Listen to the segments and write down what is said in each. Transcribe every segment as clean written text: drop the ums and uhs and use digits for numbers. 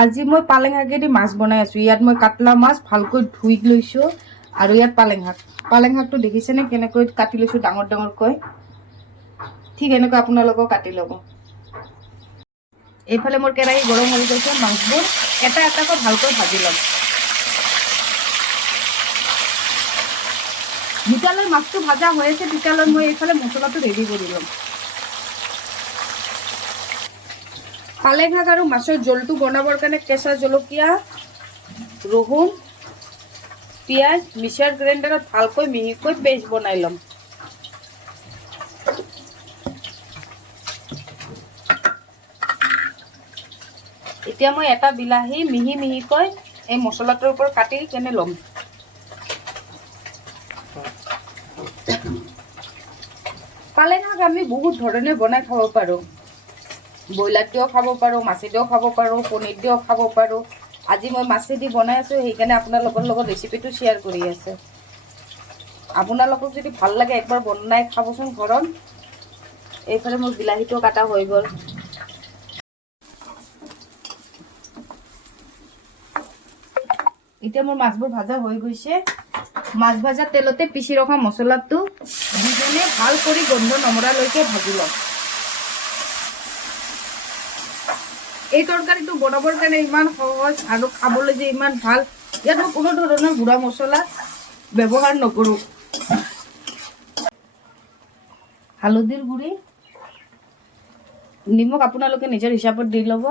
আজি মই পালেং শাকেদি মাছ বনাই আছো। ইয়াত মই কাটলা মাছ ভালকৈ ধুই লৈছো আৰু ইয়াত পালেং শাকটো দেখিছেনে কেনেকৈ কাটি লৈছো ডাঙৰ ডাঙৰকৈ। ঠিক এনেকৈ আপোনালোকেও কাটি ল'ব। এইফালে মোৰ কেৰাহী গৰম হৈ গৈছে, মাছবোৰ এটা এটাকৈ ভালকৈ ভাজি ল'ম। যেতিয়ালৈ মাছটো ভাজা হৈ আছে তেতিয়ালৈ মই এইফালে মছলাটো ৰেডি কৰি ল'ম। পালেং শাক আৰু মাছৰ জোলটো বনাবৰ কাৰণে কেঁচা জলকীয়া, ৰহুন, পিঁয়াজ মিক্সাৰ গ্ৰাইণ্ডাৰত ভালকৈ মিহিকৈ পেষ্ট বনাই ল'ম। এতিয়া মই এটা বিলাহী মিহি মিহিকৈ এই মছলাটোৰ ওপৰত কাটি কেনে ল'ম। পালেং শাক আমি বহুত ধৰণে বনাই খাব পাৰোঁ। ব্ৰইলাৰ দিও খাব পাৰোঁ, মাছেদিও খাব পাৰোঁ, পনীৰ দিও খাব পাৰোঁ। আজি মই মাছেদি বনাই আছোঁ, সেইকাৰণে আপোনালোকৰ লগত ৰেচিপিটো শ্বেয়াৰ কৰি আছোঁ। আপোনালোকক যদি ভাল লাগে একবাৰ বনাই খাবচোন ঘৰত। এইফালে মোৰ বিলাহীটো কাটা হৈ গ'ল। এতিয়া মোৰ মাছবোৰ ভাজা হৈ গৈছে। মাছ ভাজা তেলতে পিচি ৰখা মছলাটো দি কেনে ভাল কৰি গোন্ধ নমৰালৈকে ভাজি ল'ম। এই তৰকাৰীটো বনাবৰ কাৰণে ইমান সহজ আৰু খাবলৈ যে ইমান ভাল। ইয়াত মই কোনো ধৰণৰ গুড়া মছলা ব্যৱহাৰ নকৰোঁ। হালধিৰ গুড়ি, নিমখ আপোনালোকে নিজৰ হিচাপত দি ল'ব।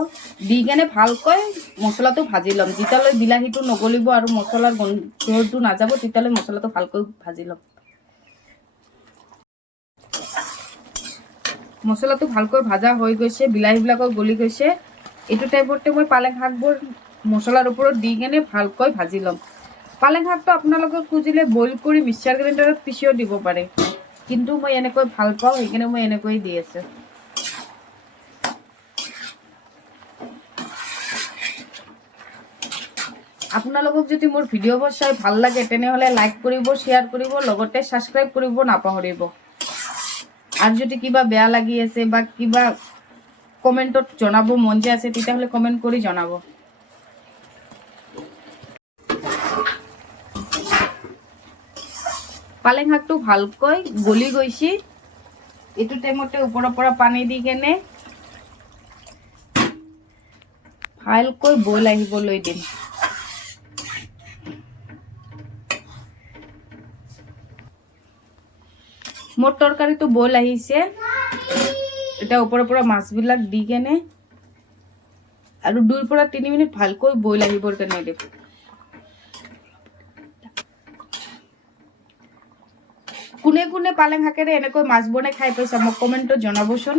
দি কেনে ভালকৈ মছলাটো ভাজি ল'ম। যেতিয়ালৈ বিলাহীটো নগলিব আৰু মছলাৰ গোন্ধটো নাযাব তেতিয়ালৈ মছলাটো ভালকৈ ভাজি ল'ম। মছলাটো ভালকৈ ভাজা হৈ গৈছে, বিলাহীবিলাকো গলি গৈছে। এইটো টাইপতে মই পালেং শাকবোৰ মছলাৰ ওপৰত দি কেনে ভালকৈ ভাজি ল'ম। পালেং শাকটো আপোনালোকে খুজিলে বইল কৰি মিক্সাৰ গ্ৰাইণ্ডাৰত পিচিও দিব পাৰে, কিন্তু মই এনেকৈ ভাল পাওঁ সেইকাৰণে মই এনেকৈ দি আছোঁ। আপোনালোকক যদি মোৰ ভিডিঅ'বোৰ চাই ভাল লাগে তেনেহ'লে লাইক কৰিব, শ্বেয়াৰ কৰিব, লগতে ছাবস্ক্ৰাইব কৰিব নাপাহৰিব। আৰু যদি কিবা বেয়া লাগি আছে বা কিবা কমেণ্টত জনাব মন যে আছে তেতিয়াহ'লে কমেণ্ট কৰি জনাব। পালেং শাকটো ভালকৈ গলি গৈছে। এইটো টাইমতে ওপৰৰ পৰা পানী দি কেনে ভালকৈ বইল আহিবলৈ দিম। মোৰ তৰকাৰীটো বইল আহিছে। এতিয়া ওপৰৰ পৰা মাছবিলাক দি কেনে আৰু 2 পৰা 3 মিনিট ভালকৈ বইল আহিবৰ কাৰণে দিম। কোনে কোনে পালেং শাকেৰে এনেকৈ মাছ বনাই খাই পাইছা মোক কমেণ্টত জনাবচোন।